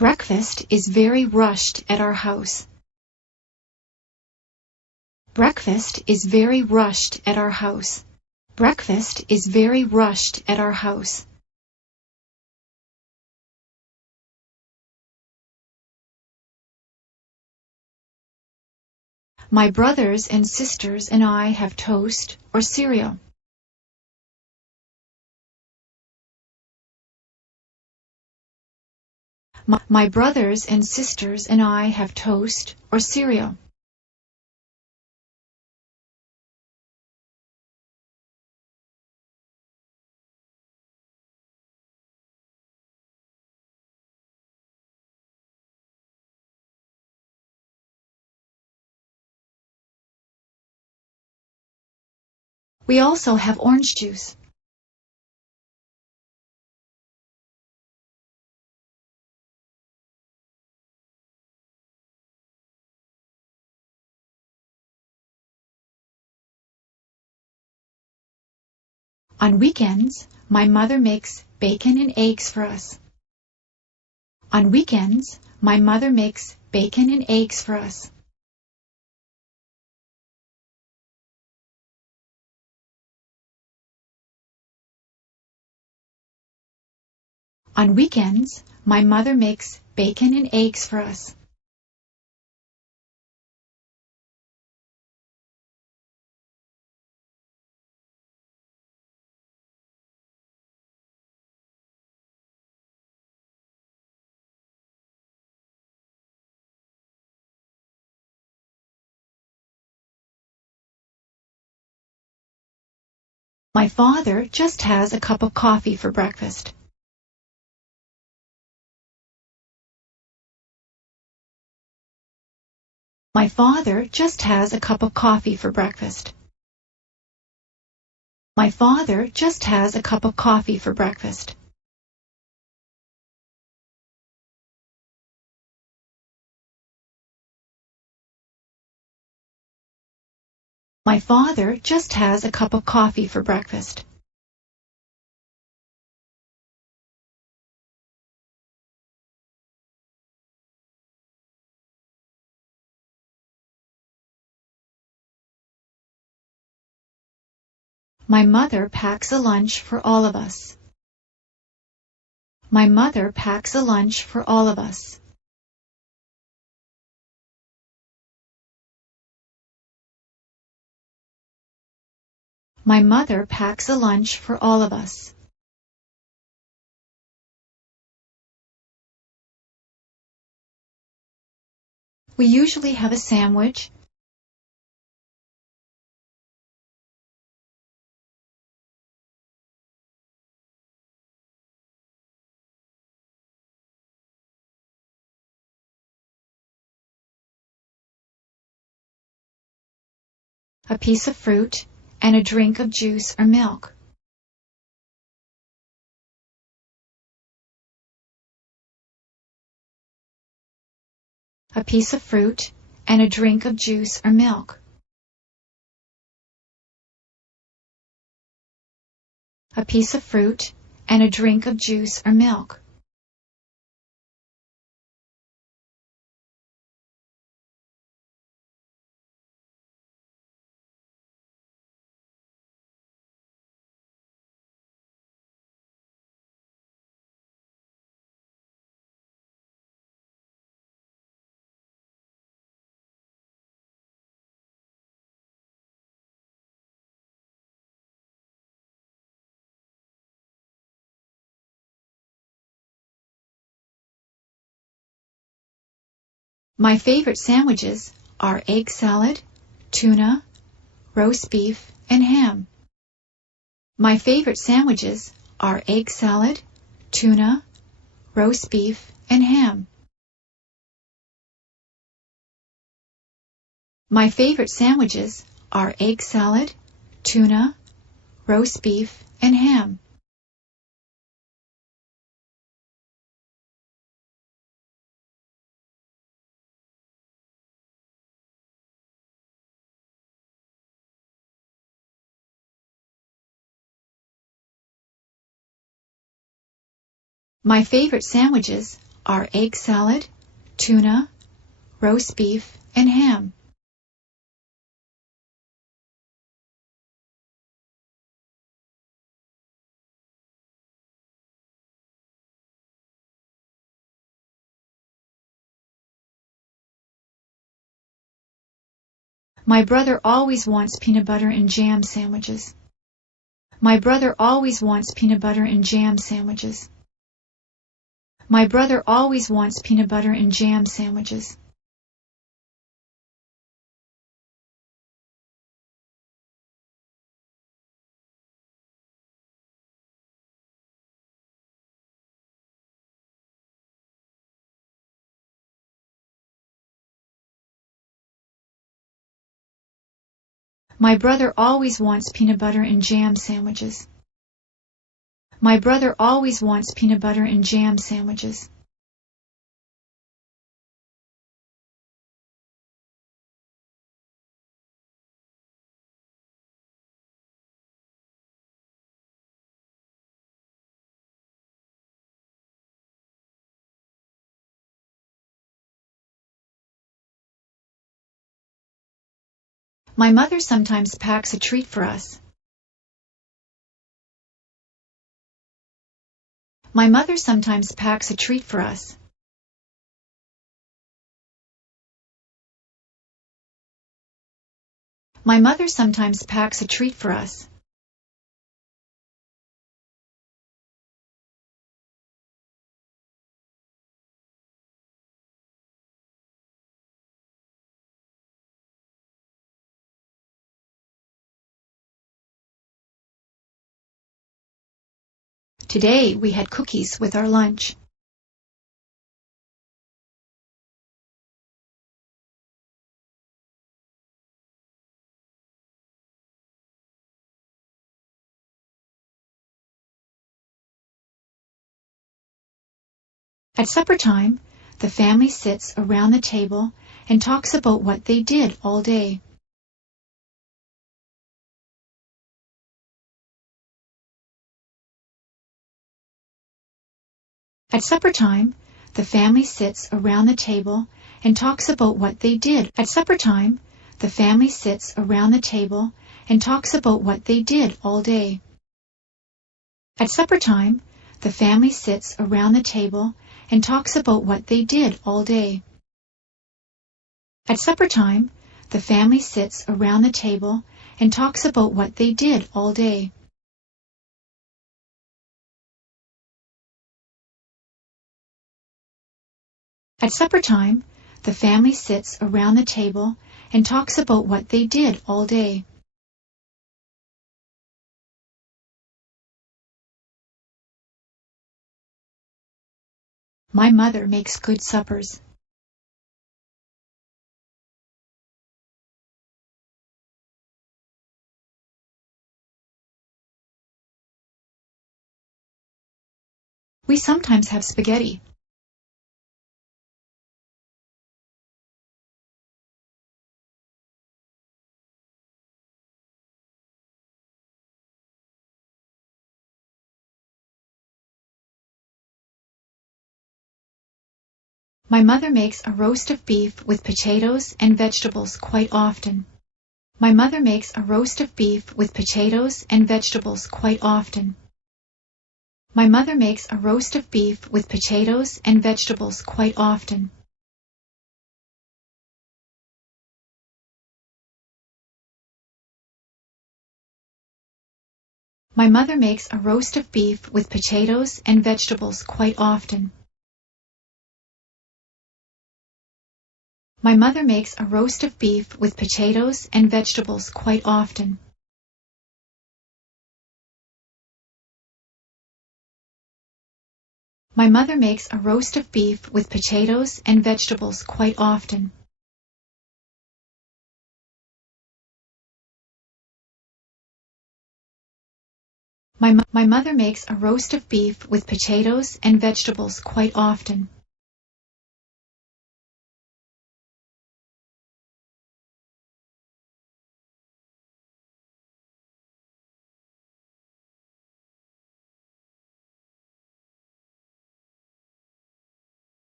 Breakfast is very rushed at our house. Breakfast is very rushed at our house. Breakfast is very rushed at our house. My brothers and sisters and I have toast or cereal. My brothers and sisters and I have toast or cereal. We also have orange juice. On weekends, my mother makes bacon and eggs for us. On weekends, my mother makes bacon and eggs for us. On weekends, my mother makes bacon and eggs for us. My father just has a cup of coffee for breakfast. My father just has a cup of coffee for breakfast. My father just has a cup of coffee for breakfast. My father just has a cup of coffee for breakfast. My mother packs a lunch for all of us. My mother packs a lunch for all of us. My mother packs a lunch for all of us. We usually have a sandwich, a piece of fruit, and a drink of juice or milk. A piece of fruit, and a drink of juice or milk. A piece of fruit, and a drink of juice or milk. My favorite sandwiches are egg salad, tuna, roast beef, and ham. My favorite sandwiches are egg salad, tuna, roast beef, and ham. My favorite sandwiches are egg salad, tuna, roast beef, and ham. My favorite sandwiches are egg salad, tuna, roast beef, and ham. My brother always wants peanut butter and jam sandwiches. My brother always wants peanut butter and jam sandwiches. My brother always wants peanut butter and jam sandwiches. My brother always wants peanut butter and jam sandwiches. My brother always wants peanut butter and jam sandwiches. My mother sometimes packs a treat for us. My mother sometimes packs a treat for us. My mother sometimes packs a treat for us. Today we had cookies with our lunch. At supper time, the family sits around the table and talks about what they did all day. At supper time, the family sits around the table and talks about what they did. At supper time, the family sits around the table and talks about what they did all day. At supper time, the family sits around the table and talks about what they did all day. At supper time, the family sits around the table and talks about what they did all day. At supper time, the family sits around the table and talks about what they did all day. My mother makes good suppers. We sometimes have spaghetti. My mother makes a roast of beef with potatoes and vegetables quite often. My mother makes a roast of beef with potatoes and vegetables quite often. My mother makes a roast of beef with potatoes and vegetables quite often. My mother makes a roast of beef with potatoes and vegetables quite often. My mother makes a roast of beef with potatoes and vegetables quite often. My mother makes a roast of beef with potatoes and vegetables quite often. My mother makes a roast of beef with potatoes and vegetables quite often.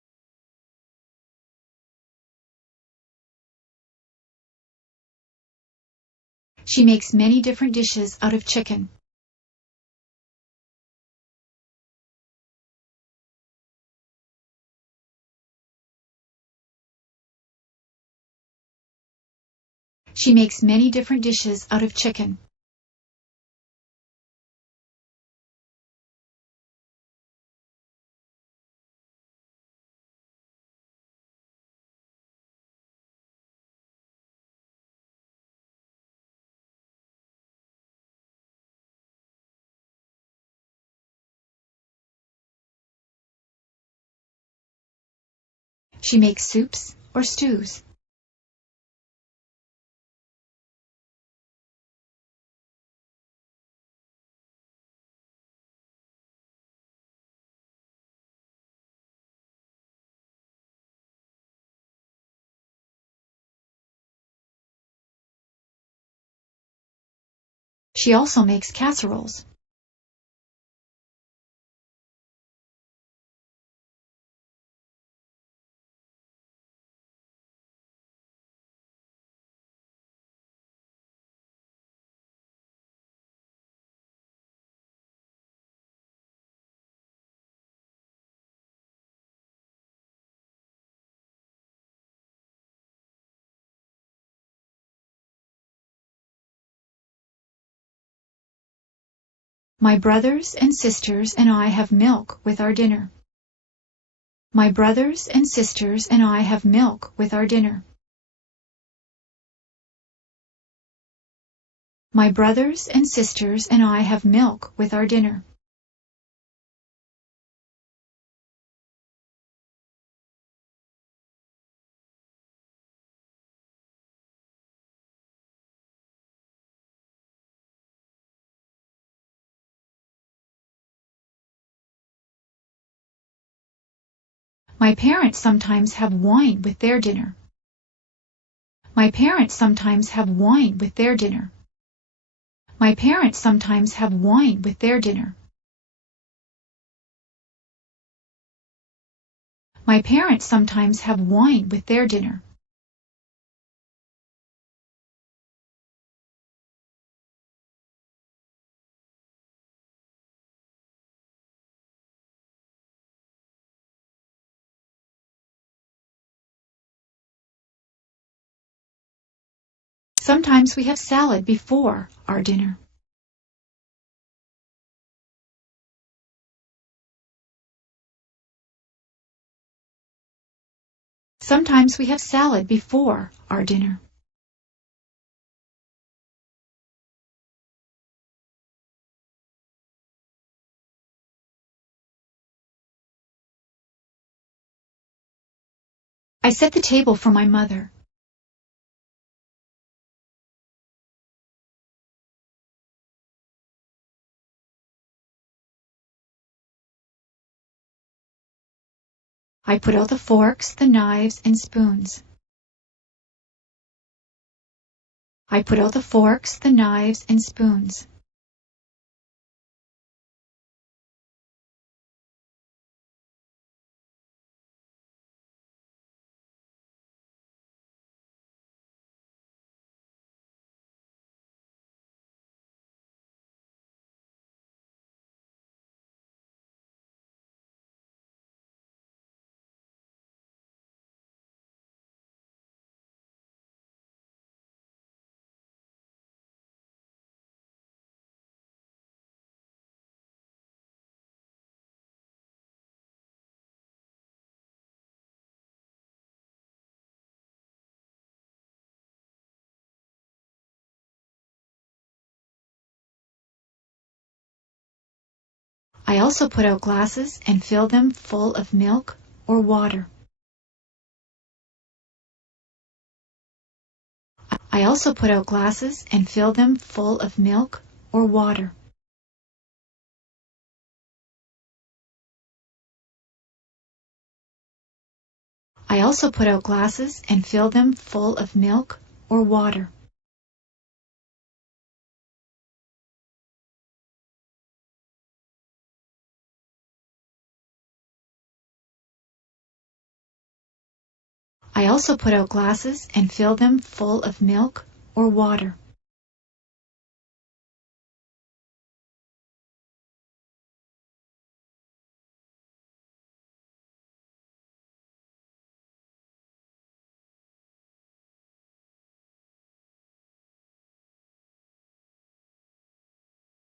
She makes many different dishes out of chicken. She makes many different dishes out of chicken. She makes soups or stews. She also makes casseroles. My brothers and sisters and I have milk with our dinner. My brothers and sisters and I have milk with our dinner. My brothers and sisters and I have milk with our dinner. My parents sometimes have wine with their dinner. My parents sometimes have wine with their dinner. My parents sometimes have wine with their dinner. My parents sometimes have wine with their dinner. Sometimes we have salad before our dinner. Sometimes we have salad before our dinner. I set the table for my mother. I put out the forks, the knives, and spoons. I put out the forks, the knives, and spoons. I also put out glasses and fill them full of milk or water. I also put out glasses and fill them full of milk or water. I also put out glasses and fill them full of milk or water. I also put out glasses and fill them full of milk or water.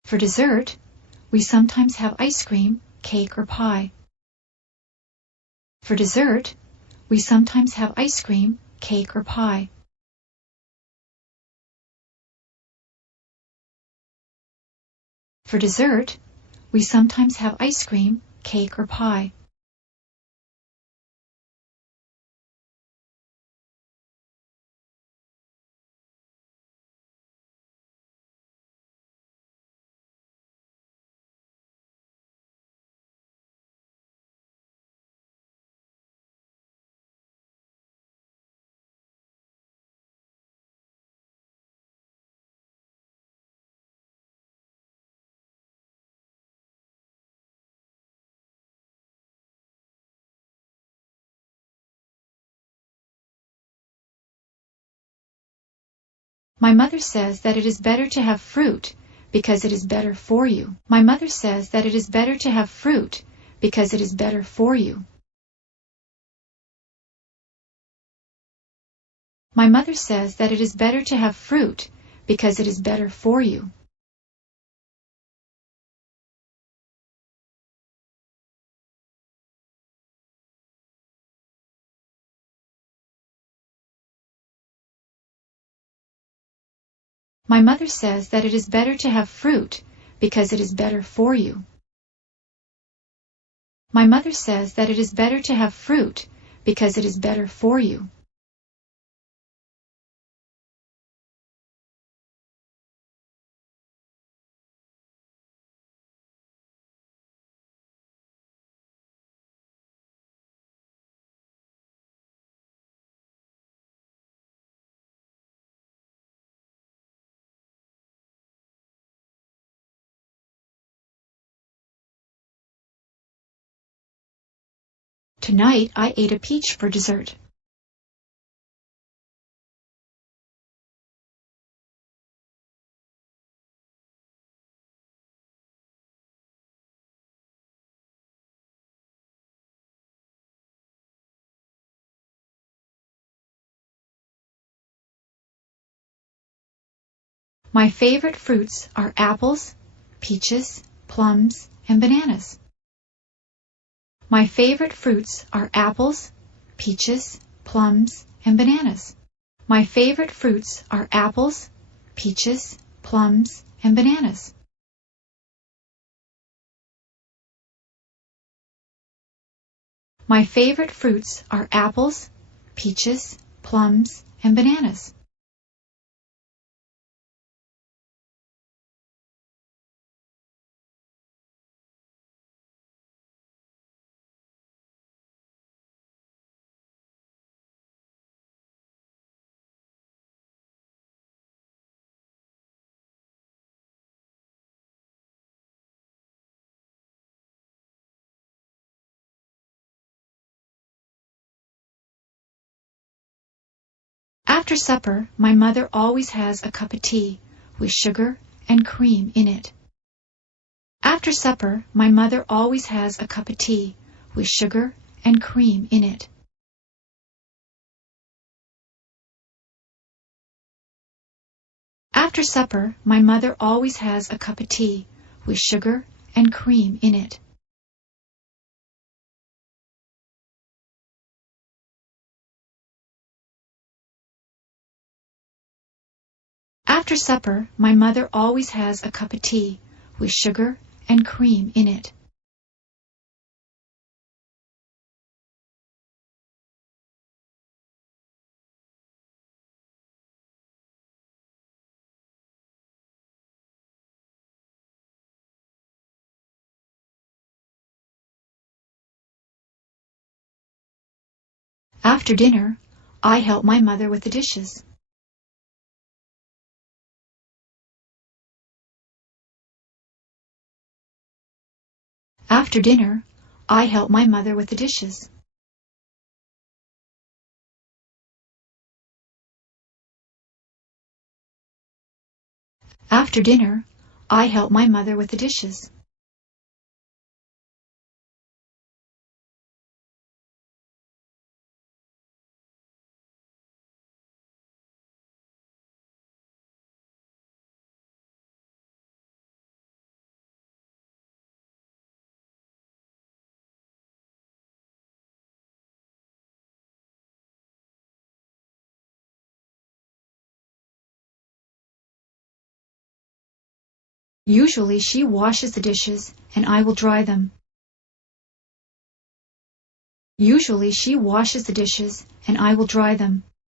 For dessert, we sometimes have ice cream, cake, or pie. For dessert, we sometimes have ice cream, cake, or pie. For dessert, we sometimes have ice cream, cake, or pie. My mother says that it is better to have fruit because it is better for you. My mother says that it is better to have fruit because it is better for you. My mother says that it is better to have fruit because it is better for you. My mother says that it is better to have fruit because it is better for you. My mother says that it is better to have fruit because it is better for you. Tonight I ate a peach for dessert. My favorite fruits are apples, peaches, plums, and bananas. My favorite fruits are apples, peaches, plums, and bananas. My favorite fruits are apples, peaches, plums, and bananas. My favorite fruits are apples, peaches, plums, and bananas. After supper, my mother always has a cup of tea with sugar and cream in it. After supper, my mother always has a cup of tea with sugar and cream in it. After supper, my mother always has a cup of tea with sugar and cream in it. After supper, my mother always has a cup of tea with sugar and cream in it. After dinner, I help my mother with the dishes. After dinner, I help my mother with the dishes. After dinner, I help my mother with the dishes. Usually she washes the dishes and I will dry them. Usually she washes the dishes and I will dry them.